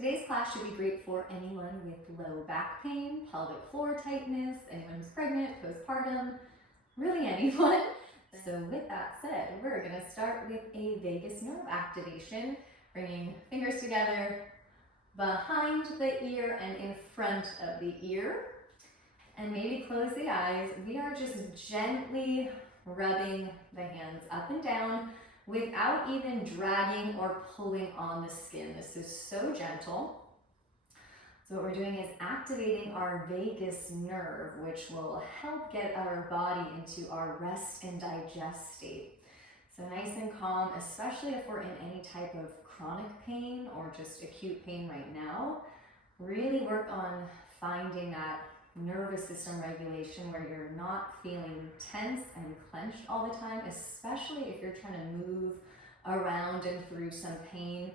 Today's class should be great for anyone with low back pain, pelvic floor tightness, anyone who's pregnant, postpartum, really anyone. So with that said, we're going to start with a vagus nerve activation, bringing fingers together behind the ear and in front of the ear. And maybe close the eyes. We are just gently rubbing the hands up and down without even dragging or pulling on the skin. This is so gentle. So what we're doing is activating our vagus nerve, which will help get our body into our rest and digest state. So nice and calm, especially if we're in any type of chronic pain or just acute pain right now. Really work on finding that nervous system regulation where you're not feeling tense and clenched all the time, especially if you're trying to move around and through some pain.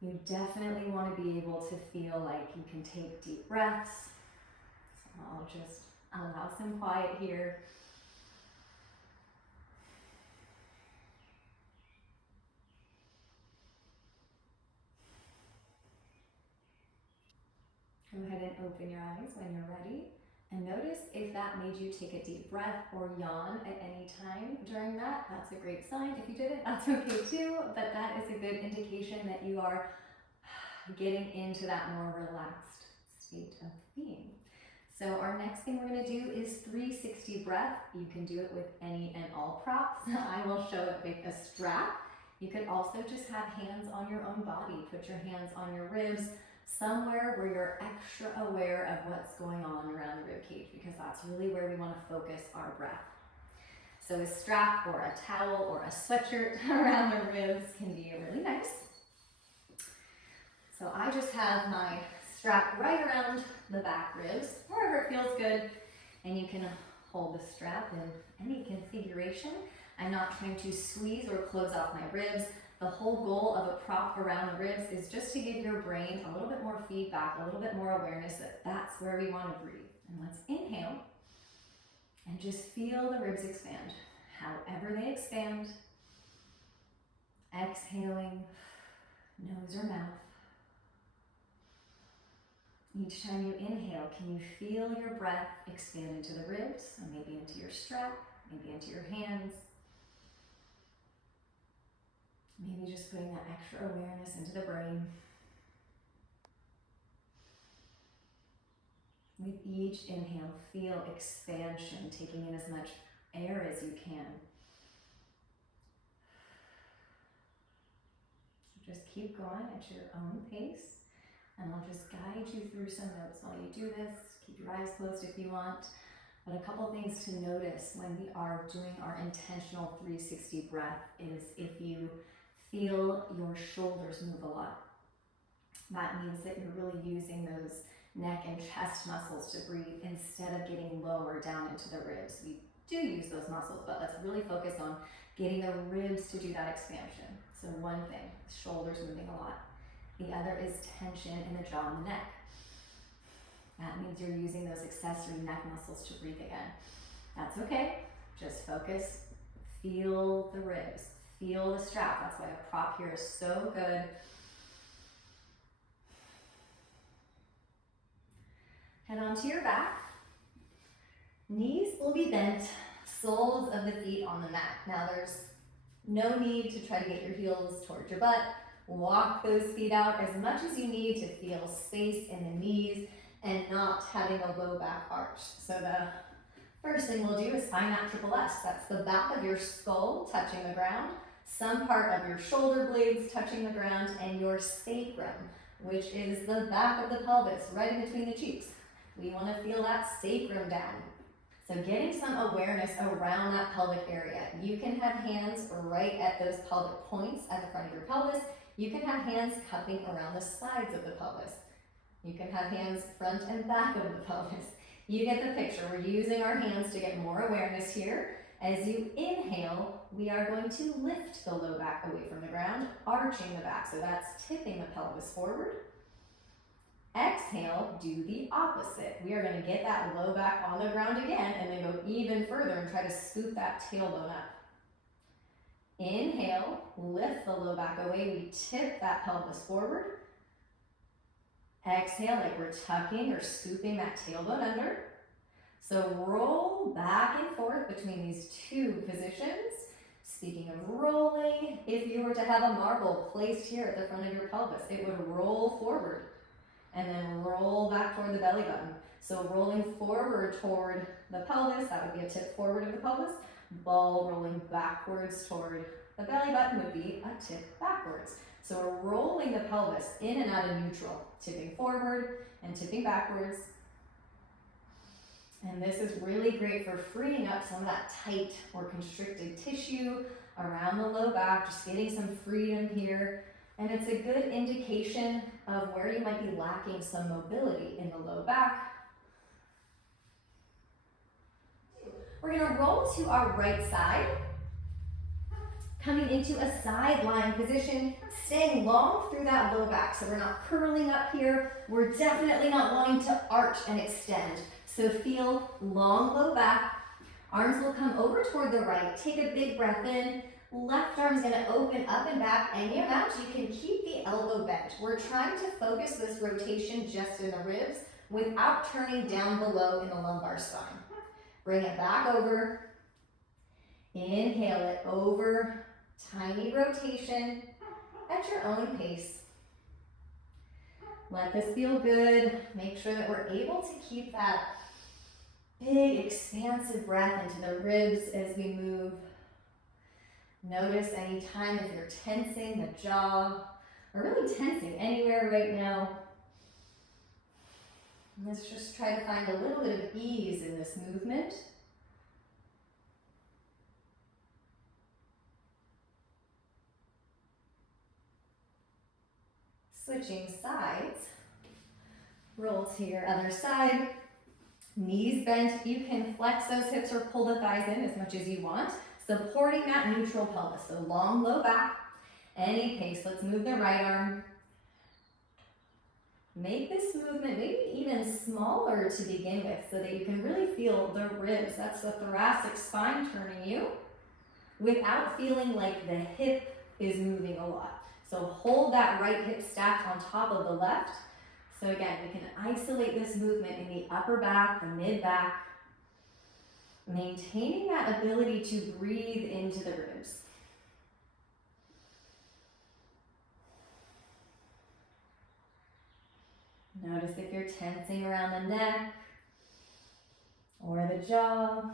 You definitely want to be able to feel like you can take deep breaths. So I'll just allow some quiet here. Go ahead and open your eyes when you're ready. And notice if that made you take a deep breath or yawn at any time during that. That's a great sign. If you didn't, that's okay too, but that is a good indication that you are getting into that more relaxed state of being. So our next thing we're going to do is 360 breath. You can do it with any and all props. I will show it with a strap. You could also just have hands on your own body. Put your hands on your ribs, somewhere where you're extra aware of what's going on around the rib cage, because that's really where we want to focus our breath. So a strap or a towel or a sweatshirt around the ribs can be really nice. So I just have my strap right around the back ribs, wherever it feels good, and you can hold the strap in any configuration. I'm not trying to squeeze or close off my ribs. The whole goal of a prop around the ribs is just to give your brain a little bit more feedback, a little bit more awareness that that's where we want to breathe. And let's inhale and just feel the ribs expand. However they expand, exhaling, nose or mouth. Each time you inhale, can you feel your breath expand into the ribs, or maybe into your strap, maybe into your hands? Maybe just putting that extra awareness into the brain. With each inhale, feel expansion, taking in as much air as you can. So just keep going at your own pace. And I'll just guide you through some notes while you do this. Keep your eyes closed if you want. But a couple things to notice when we are doing our intentional 360 breath is if you feel your shoulders move a lot. That means that you're really using those neck and chest muscles to breathe instead of getting lower down into the ribs. We do use those muscles, but let's really focus on getting the ribs to do that expansion. So one thing, shoulders moving a lot. The other is tension in the jaw and the neck. That means you're using those accessory neck muscles to breathe again. That's okay. Just focus. Feel the ribs. Feel the strap. That's why a prop here is so good. Head onto your back. Knees will be bent. Soles of the feet on the mat. Now there's no need to try to get your heels towards your butt. Walk those feet out as much as you need to feel space in the knees and not having a low back arch. So the first thing we'll do is find that triple S. That's the back of your skull touching the ground, some part of your shoulder blades touching the ground, and your sacrum, which is the back of the pelvis, right in between the cheeks. We want to feel that sacrum down. So getting some awareness around that pelvic area. You can have hands right at those pelvic points at the front of your pelvis. You can have hands cupping around the sides of the pelvis. You can have hands front and back of the pelvis. You get the picture. We're using our hands to get more awareness here. As you inhale, we are going to lift the low back away from the ground, arching the back. So that's tipping the pelvis forward. Exhale, do the opposite. We are going to get that low back on the ground again and then go even further and try to scoop that tailbone up. Inhale, lift the low back away. We tip that pelvis forward. Exhale like we're tucking or scooping that tailbone under. So roll back and forth between these two positions. Speaking of rolling, if you were to have a marble placed here at the front of your pelvis, it would roll forward and then roll back toward the belly button. So rolling forward toward the pelvis, that would be a tip forward of the pelvis. Ball rolling backwards toward the belly button would be a tip backwards. So we're rolling the pelvis in and out of neutral, tipping forward and tipping backwards. And this is really great for freeing up some of that tight or constricted tissue around the low back, just getting some freedom here. And it's a good indication of where you might be lacking some mobility in the low back. We're gonna roll to our right side, coming into a side lying position, staying long through that low back. So we're not curling up here. We're definitely not wanting to arch and extend. So feel long low back. Arms will come over toward the right. Take a big breath in. Left arm's gonna open up and back. Any amount, you can keep the elbow bent. We're trying to focus this rotation just in the ribs without turning down below in the lumbar spine. Bring it back over. Inhale it over. Tiny rotation at your own pace. Let this feel good. Make sure that we're able to keep that big expansive breath into the ribs as we move. Notice any time if you're tensing the jaw or really tensing anywhere right now. Let's just try to find a little bit of ease in this movement. Switching sides, roll to your other side, knees bent. You can flex those hips or pull the thighs in as much as you want, supporting that neutral pelvis. So long, low back, any pace. Let's move the right arm. Make this movement maybe even smaller to begin with so that you can really feel the ribs. That's the thoracic spine turning you without feeling like the hip is moving a lot. So hold that right hip stacked on top of the left. So again, we can isolate this movement in the upper back, the mid back, maintaining that ability to breathe into the ribs. Notice if you're tensing around the neck or the jaw.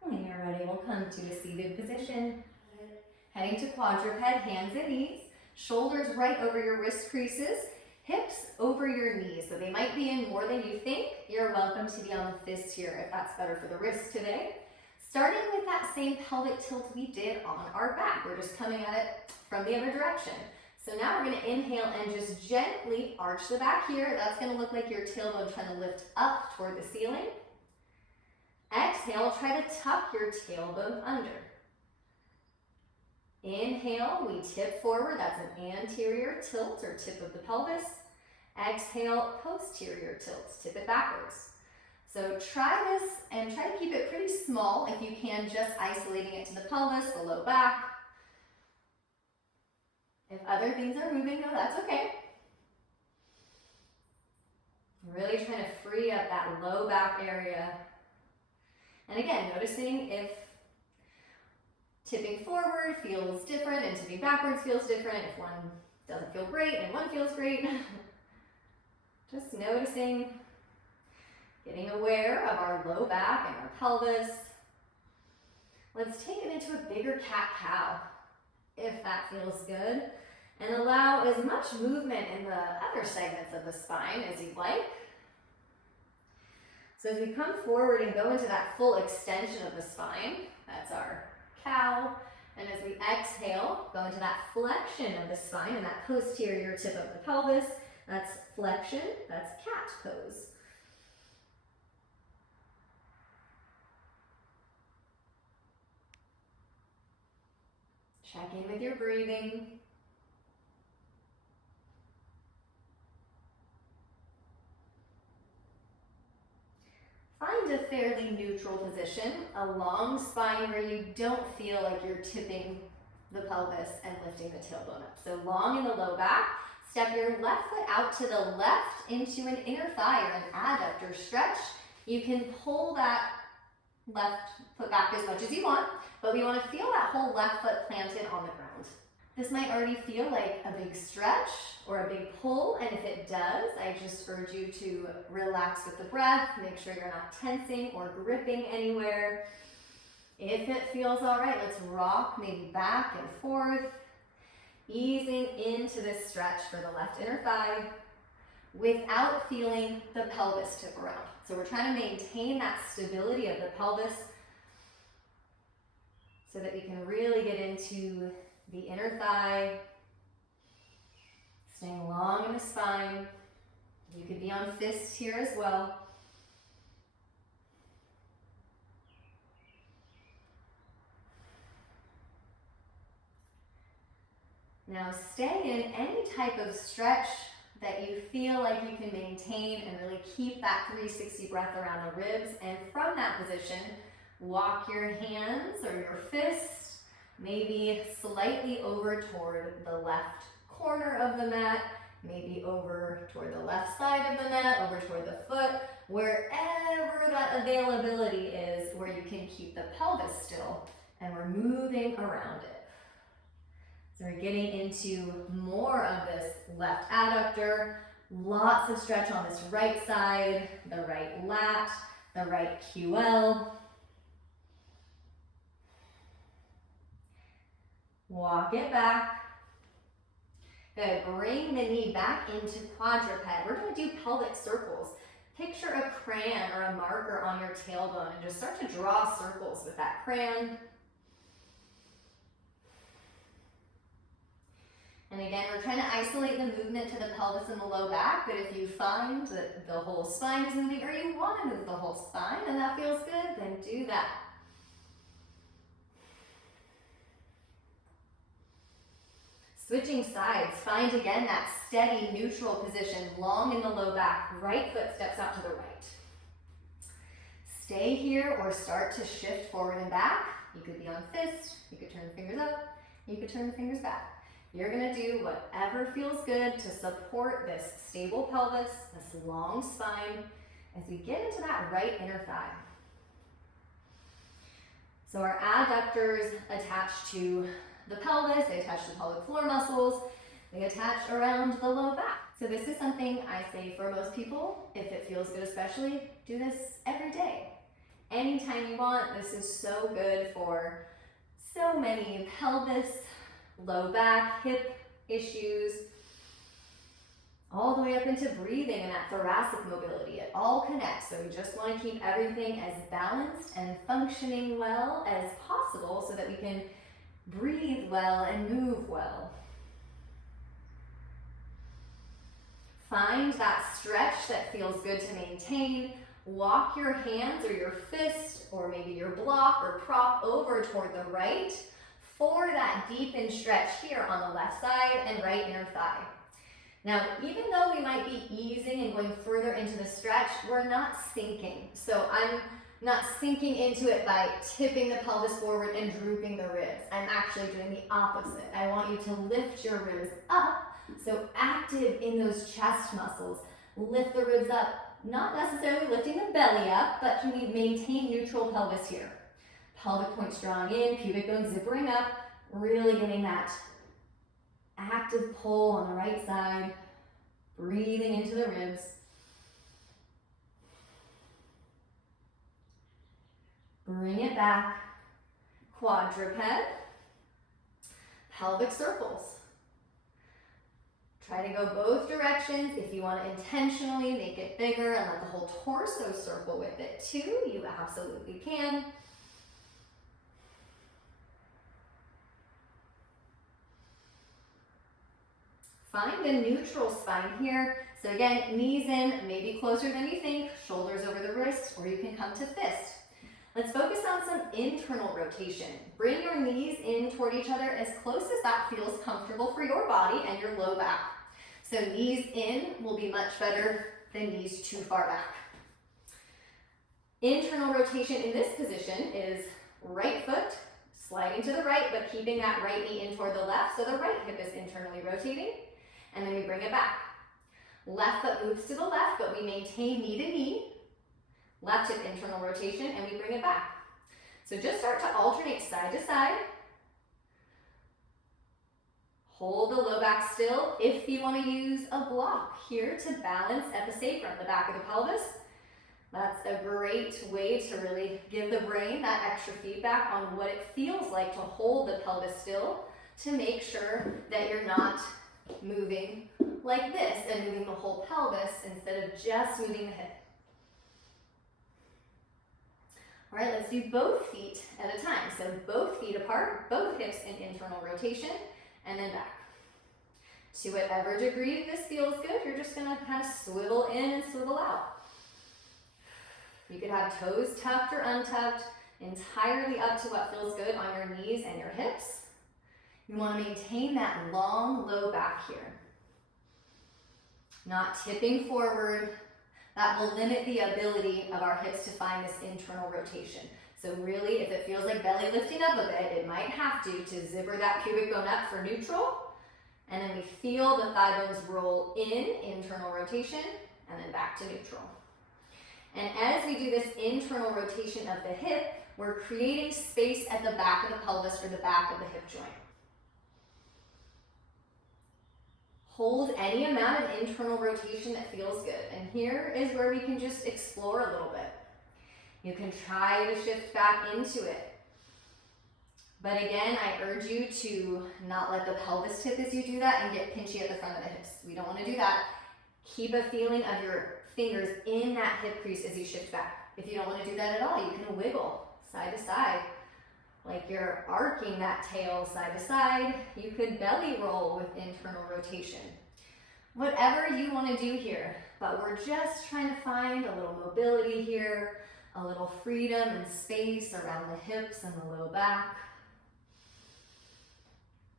When you're ready, we'll come to a seated position. Heading to quadruped, hands and knees, shoulders right over your wrist creases, hips over your knees. So they might be in more than you think. You're welcome to be on the fist here if that's better for the wrists today. Starting with that same pelvic tilt we did on our back. We're just coming at it from the other direction. So now we're going to inhale and just gently arch the back here. That's going to look like your tailbone trying to lift up toward the ceiling. Exhale, try to tuck your tailbone under. Inhale, we tip forward. That's an anterior tilt or tip of the pelvis. Exhale, posterior tilt, tip it backwards. So try this and try to keep it pretty small if you can, just isolating it to the pelvis, the low back. If other things are moving though, that's okay. Really trying to free up that low back area. And again, noticing if tipping forward feels different and tipping backwards feels different, if one doesn't feel great and one feels great. Just noticing, getting aware of our low back and our pelvis. Let's take it into a bigger cat-cow, if that feels good. And allow as much movement in the other segments of the spine as you'd like. So as we come forward and go into that full extension of the spine, that's our cow. And as we exhale, go into that flexion of the spine and that posterior tip of the pelvis. That's flexion, that's cat pose. Check in with your breathing. Find a fairly neutral position, a long spine where you don't feel like you're tipping the pelvis and lifting the tailbone up. So long in the low back. Step your left foot out to the left into an inner thigh or an adductor stretch. You can pull that left foot back as much as you want, but we want to feel that whole left foot planted on the ground. This might already feel like a big stretch or a big pull, and if it does, I just urge you to relax with the breath, make sure you're not tensing or gripping anywhere. If it feels all right, let's rock maybe back and forth, easing into this stretch for the left inner thigh without feeling the pelvis tip around. So we're trying to maintain that stability of the pelvis so that we can really get into the inner thigh, staying long in the spine. You could be on fist here as well. Now stay in any type of stretch that you feel like you can maintain and really keep that 360 breath around the ribs. And from that position, walk your hands or your fist maybe slightly over toward the left corner of the mat, maybe over toward the left side of the mat, over toward the foot, wherever that availability is where you can keep the pelvis still, and we're moving around it. So we're getting into more of this left adductor, lots of stretch on this right side, the right lat, the right QL. Walk it back. Good, bring the knee back into quadruped. We're gonna do pelvic circles. Picture a crayon or a marker on your tailbone and just start to draw circles with that crayon. And again, we're trying to isolate the movement to the pelvis and the low back, but if you find that the whole spine is moving or you want to move the whole spine and that feels good, then do that. Switching sides, find again that steady neutral position, long in the low back, right foot steps out to the right. Stay here or start to shift forward and back. You could be on fist, you could turn the fingers up, you could turn the fingers back. You're gonna do whatever feels good to support this stable pelvis, this long spine, as we get into that right inner thigh. So our adductors attach to the pelvis, they attach to the pelvic floor muscles, they attach around the low back. So this is something I say for most people, if it feels good especially, do this every day. Anytime you want, this is so good for so many pelvis, low back, hip issues, all the way up into breathing and that thoracic mobility. It all connects, so we just want to keep everything as balanced and functioning well as possible so that we can breathe well and move well. Find that stretch that feels good to maintain. Walk your hands or your fist or maybe your block or prop over toward the right for that deepened stretch here on the left side and right inner thigh. Now, even though we might be easing and going further into the stretch, we're not sinking. So I'm not sinking into it by tipping the pelvis forward and drooping the ribs. I'm actually doing the opposite. I want you to lift your ribs up, so active in those chest muscles. Lift the ribs up, not necessarily lifting the belly up, but can we maintain neutral pelvis here? Pelvic points drawing in, pubic bone zippering up, really getting that active pull on the right side, breathing into the ribs. Bring it back, quadruped, pelvic circles. Try to go both directions. If you want to intentionally make it bigger and let the whole torso circle with it too, you absolutely can. Find a neutral spine here. So again, knees in, maybe closer than you think, shoulders over the wrists, or you can come to fist. Let's focus on some internal rotation. Bring your knees in toward each other as close as that feels comfortable for your body and your low back. So knees in will be much better than knees too far back. Internal rotation in this position is right foot sliding to the right, but keeping that right knee in toward the left, so the right hip is internally rotating, and then we bring it back. Left foot moves to the left, but we maintain knee to knee. Left hip internal rotation, and we bring it back. So just start to alternate side to side. Hold the low back still. If you want to use a block here to balance at the sacrum, the back of the pelvis, that's a great way to really give the brain that extra feedback on what it feels like to hold the pelvis still, to make sure that you're not moving like this and moving the whole pelvis instead of just moving the hip. All right, let's do both feet at a time. So both feet apart, both hips in internal rotation, and then back. To whatever degree this feels good, you're just gonna kind of swivel in and swivel out. You could have toes tucked or untucked, entirely up to what feels good on your knees and your hips. You want to maintain that long low back here. Not tipping forward. That will limit the ability of our hips to find this internal rotation. So really, if it feels like belly lifting up a bit, it might have to zipper that pubic bone up for neutral. And then we feel the thigh bones roll in, internal rotation, and then back to neutral. And as we do this internal rotation of the hip, we're creating space at the back of the pelvis or the back of the hip joint. Hold any amount of internal rotation that feels good. And here is where we can just explore a little bit. You can try to shift back into it. But again, I urge you to not let the pelvis tip as you do that and get pinchy at the front of the hips. We don't want to do that. Keep a feeling of your fingers in that hip crease as you shift back. If you don't want to do that at all, you can wiggle side to side, like you're arcing that tail side to side. You could belly roll with internal rotation. Whatever you want to do here, but we're just trying to find a little mobility here, a little freedom and space around the hips and the low back.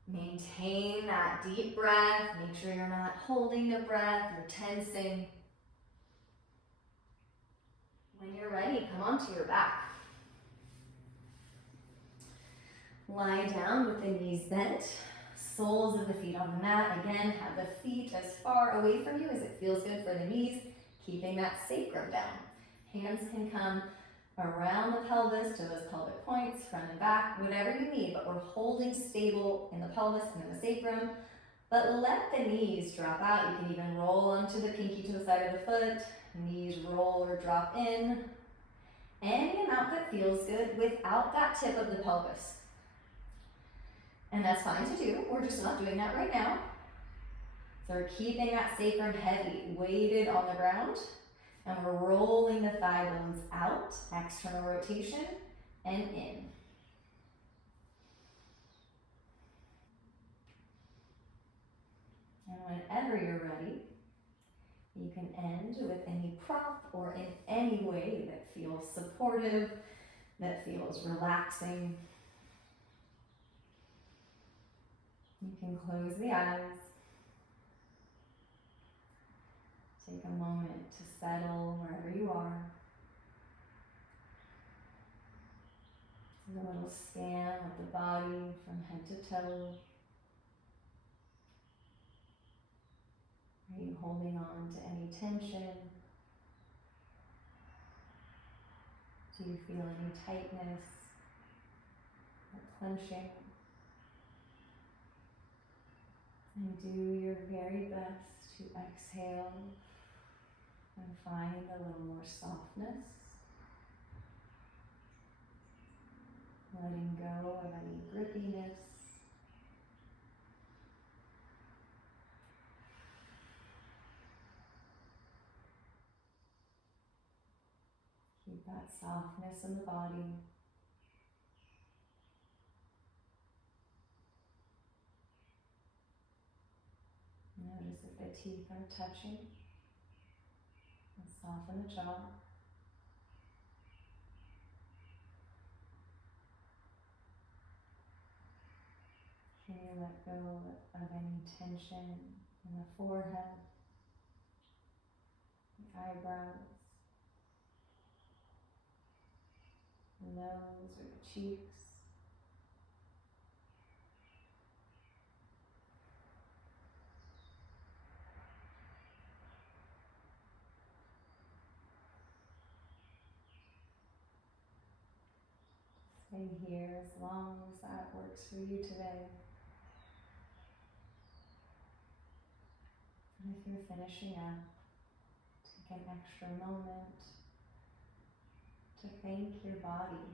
Maintain that deep breath. Make sure you're not holding the breath or tensing. When you're ready, come onto your back. Lie down with the knees bent, soles of the feet on the mat. Again, have the feet as far away from you as it feels good for the knees, keeping that sacrum down. Hands can come around the pelvis to those pelvic points, front and back, whatever you need, but we're holding stable in the pelvis and in the sacrum. But let the knees drop out. You can even roll onto the pinky to the side of the foot. Knees roll or drop in. Any amount that feels good without that tip of the pelvis. And that's fine to do. We're just not doing that right now. So we're keeping that sacrum heavy, weighted on the ground. And we're rolling the thigh bones out, external rotation, and in. And whenever you're ready, you can end with any prop or in any way that feels supportive, that feels relaxing. You can close the eyes. Take a moment to settle wherever you are. A little scan of the body from head to toe. Are you holding on to any tension? Do you feel any tightness or clenching? And do your very best to exhale and find a little more softness. Letting go of any grippiness. Keep that softness in the body. Notice if the teeth are touching. And soften the jaw. Can you let go of any tension in the forehead, the eyebrows? nose or the cheeks. Stay here as long as that works for you today. And if you're finishing up, take an extra moment to thank your body.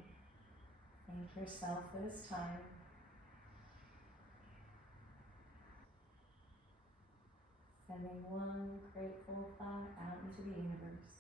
Thank yourself for this time. Sending one grateful thought out into the universe.